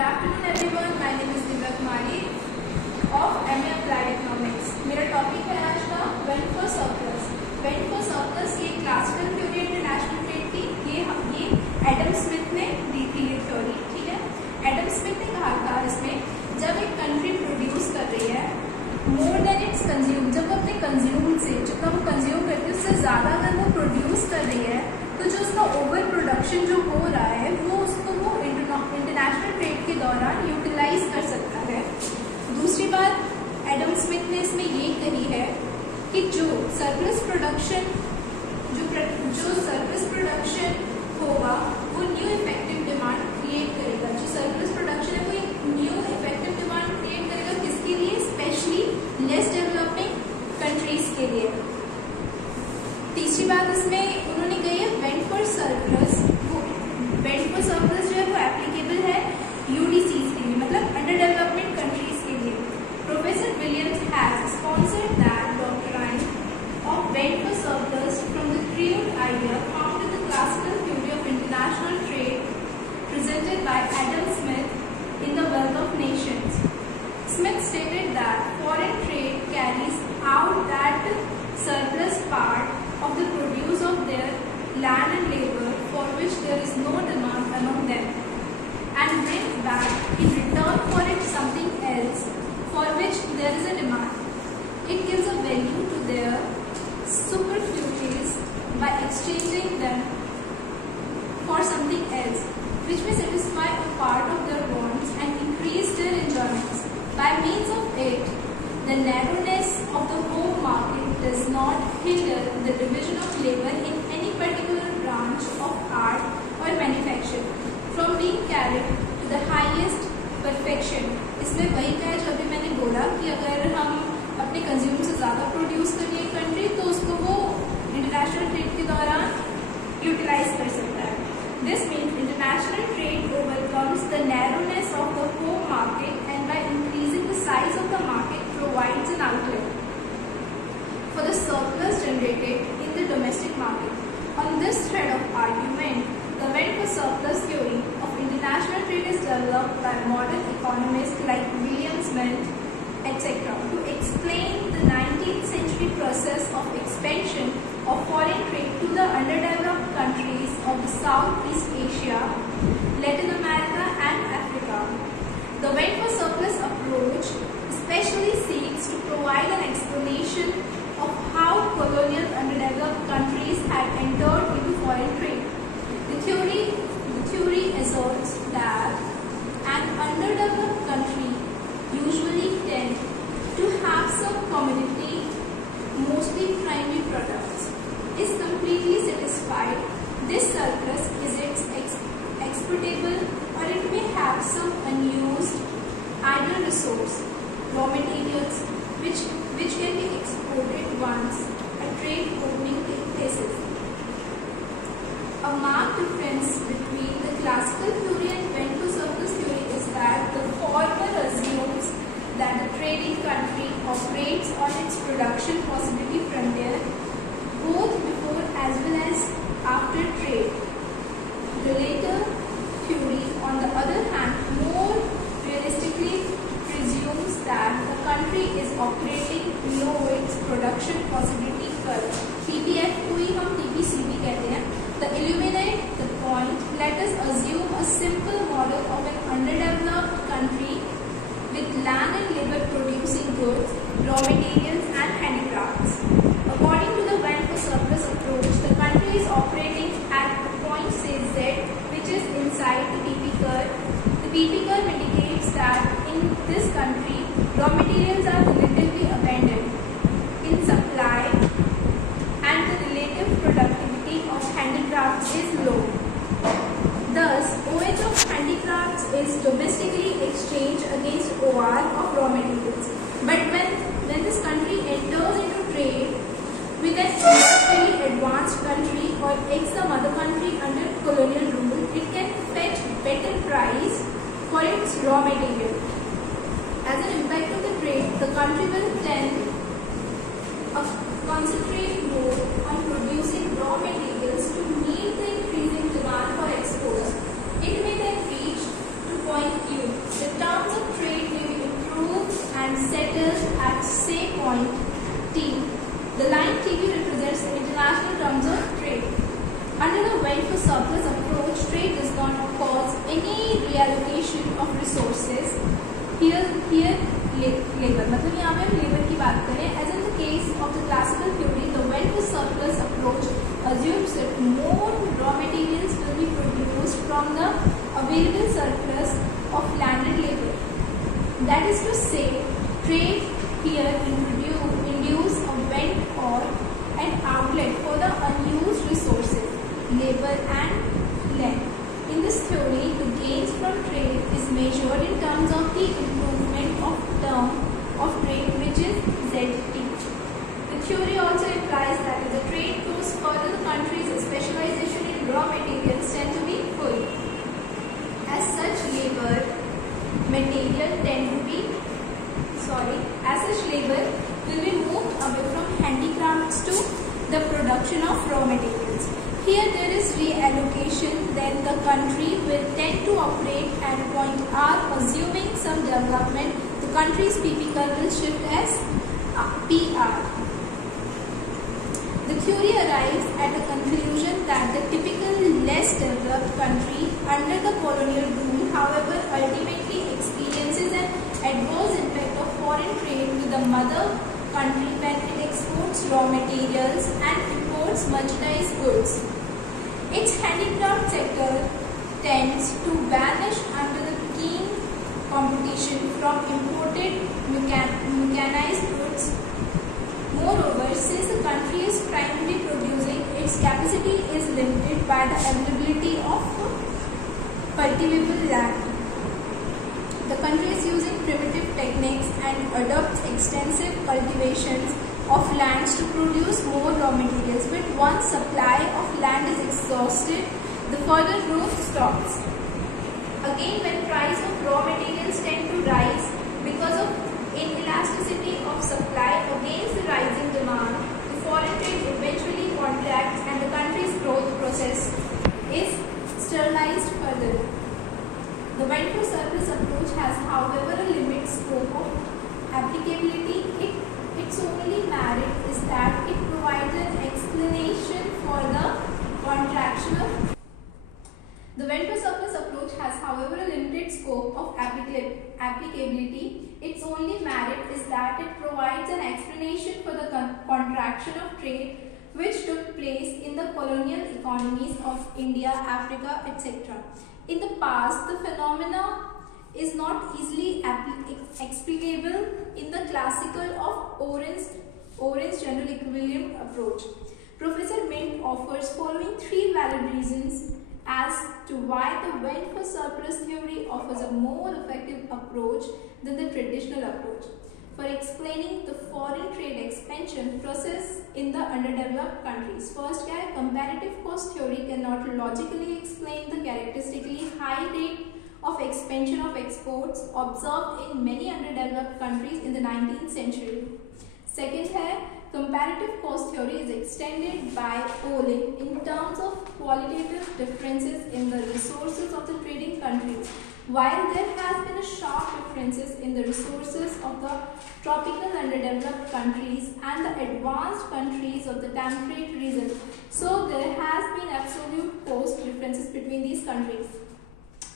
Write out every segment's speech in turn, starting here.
Good afternoon everyone. My name is Divya Kumari of MA Applied Economics. मेरा topic है आज का went for surplus. Went for surplus ये classical theory international trade की ये Adam Smith ने दी थी ये थ्योरी. ठीक है, एडम स्मिथ ने कहा था इसमें जब एक कंट्री प्रोड्यूस कर रही है मोर देन इट्स कंज्यूम, जब वो अपने कंज्यूम से जितना वो कंज्यूम करती है उससे ज़्यादा अगर वो प्रोड्यूस कर रही है तो जो उसका ओवर प्रोडक्शन जो हो रहा है वो उसको वो इंटरनेशनल ट्रेड के दौरान यूटिलाइज कर सकता है. दूसरी बात एडम स्मिथ ने इसमें ये कही है कि जो सरप्लस प्रोडक्शन होगा वो न्यू इफेक्टिव डिमांड क्रिएट करेगा. जो सरप्लस प्रोडक्शन है वो एक न्यू इफेक्टिव डिमांड क्रिएट करेगा. किसके लिए? स्पेशली लेस डेवलपिंग कंट्रीज के लिए. तीसरी बात इसमें उन्होंने कही है went for surplus. Went for surplus जो है वो एप्लीकेबल है यूडीसीज के लिए, मतलब अंडर डेवलपमेंट कंट्रीज के लिए. Professor Williams has sponsored that doctrine of went for surplus from the crude idea found in the classical theory of international trade presented by Adam Smith in The Wealth of Nations. Smith stated that foreign trade carries out that surplus part of the produce of their land and labor for which there is no demand among them, and brings back in return for it something else for which there is a demand. It gives a value to their superfluities by exchanging them for something else which may satisfy a part of their wants and increase their enjoyments. By means of it, the narrowness of the home market does not hinder the division of labor in any particular branch of art or manufacture from being carried to the highest perfection. इसमें वही का है जो अभी मैंने बोला कि अगर हम अपने कंज्यूम से ज़्यादा प्रोड्यूस करें एक कंट्री तो उसको वो इंटरनेशनल ट्रेड के दौरान यूटिलाइज कर सकता है. This means international trade overcomes the narrowness of the home market and by increasing the size of the market provides an outlet for the surplus generated in the domestic market. On this thread of argument, the Wealth for Surplus theory of international trade is developed by modern economists like William Smith, etc. to explain the 19th century process of expansion of foreign trade to the underdeveloped countries of the Southeast Asia, Latin America and Africa. The Wealth for Surplus approach especially seeks to provide an explanation of how colonial underdeveloped countries had entered into foreign trade. The theory asserts that an underdeveloped country usually tends to have some commodity, mostly primary products, is completely satisfied. This surplus is its exportable, or it may have some unused idle resource, raw materials, which can be exported once a trade opening takes place. A marked difference between the classical theory and Wealth for Surplus theory is that the former assumes that the trading country operates on its production possibility frontier both before as well as after trade. The later theory, on the other hand, more realistically presumes that the country is operating below its production possibility curve. PPF को ही हम TPC भी कहते हैं. To illuminate the point, let us assume a simple model of an underdeveloped country with land and labor producing goods, raw materials and handicrafts. According to the Wealth for Surplus approach, the country is operating at a point say Z, which is inside the PP curve. The PP curve indicates that in this country, raw materials are relatively abundant in supply and the relative productivity of handicrafts is low. Thus, OH of handicrafts is domestically exchanged against OR of raw materials. But when this country enters into trade with an industrially advanced country or some other country under colonial rule, it can fetch better price for its raw material. As an impact of the trade, the country will tend to concentrate more on producing raw materials to meet the increasing demand for exports. It may then reach to point Q. point T. The line TB represents the international terms of trade. Under the went for surplus approach, trade does not cause any reallocation of resources. Here labor, मतलब यहाँ पे हम labour की बात करें. As in the case of the classical theory, the went for surplus approach assumes that more raw materials will be produced from the available surplus of land and labor. That is to say, trade here induce a vent or an outlet for the unused resources, labor and land. In this theory, the gains from trade is measured in terms of the improvement of term of trade, which is ZT. The theory also implies that if the trade goes further, the country's specialization in raw materials tend to be full. As such, labor will be moved away from handicrafts to the production of raw materials. Here there is reallocation, then the country will tend to operate at point R, assuming some development. The country's PP curve will shift as PR. The theory arrives at the conclusion that the typical less developed country under the colonial rule, however, ultimately experiences an adverse impact of foreign trade to the mother country when it exports raw materials and imports merchandise goods. Its handicraft sector tends to vanish under the keen competition from imported mechanized goods. Moreover, since the country is primarily producing, its capacity is limited by the availability of cultivable land. The country is using primitive techniques and adopts extensive cultivations of lands to produce more raw materials. But once supply of land is exhausted, the further growth stops. Again, when price of raw materials tend to rise because of inelasticity of supply against the rising demand, the foreign trade eventually contracts and the country's growth process is sterilized further. The went for surplus approach has, however, a limited scope of applicability. Its only merit is that it provides an explanation for the contraction of. The went for surplus approach has, however, a limited scope of applicability. Its only merit is that it provides an explanation for the contraction of trade which took place in the colonial economies of India, Africa, etc. In the past, the phenomena is not easily explicable in the classical of Oren's general equilibrium approach. Professor Mint offers following three valid reasons as to why the went for surplus theory offers a more effective approach than the traditional approach for explaining the foreign trade expansion process in the underdeveloped countries. First, comparative cost theory cannot logically explain the characteristically high rate of expansion of exports observed in many underdeveloped countries in the 19th century. Second, comparative cost theory is extended by Olin in terms of qualitative differences in the resources of the trading countries. While there has been a sharp differences in the resources of the tropical underdeveloped countries and the advanced countries of the temperate region, so there has been absolute cost differences between these countries.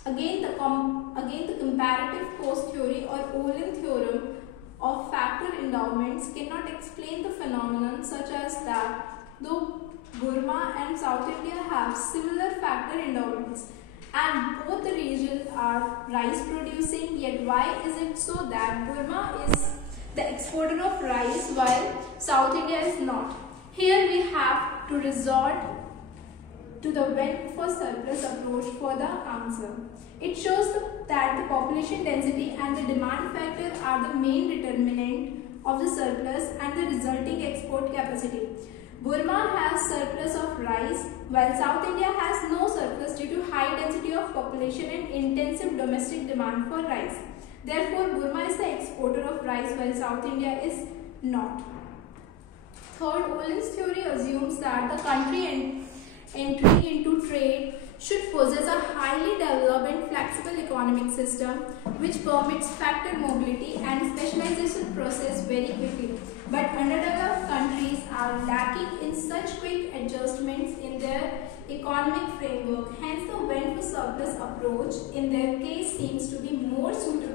Again, the comparative cost theory or Olin theorem of factor endowments cannot explain the phenomenon such as that though Burma and South India have similar factor endowments and both the regions are rice producing, yet why is it so that Burma is the exporter of rice while South India is not? Here we have to resort to the went for surplus approach for the answer. It shows that the population density and the demand factor are the main determinant of the surplus and the resulting export capacity. Burma has surplus of rice while South India has no surplus due to high density of population and intensive domestic demand for rice. Therefore, Burma is the exporter of rice while South India is not. Third, Olin's theory assumes that the country entry into trade should possess a highly developed and flexible economic system which permits factor mobility and specialization process very quickly. But underdeveloped countries are lacking in such quick adjustments in their economic framework. Hence, the went to surplus approach in their case seems to be more suitable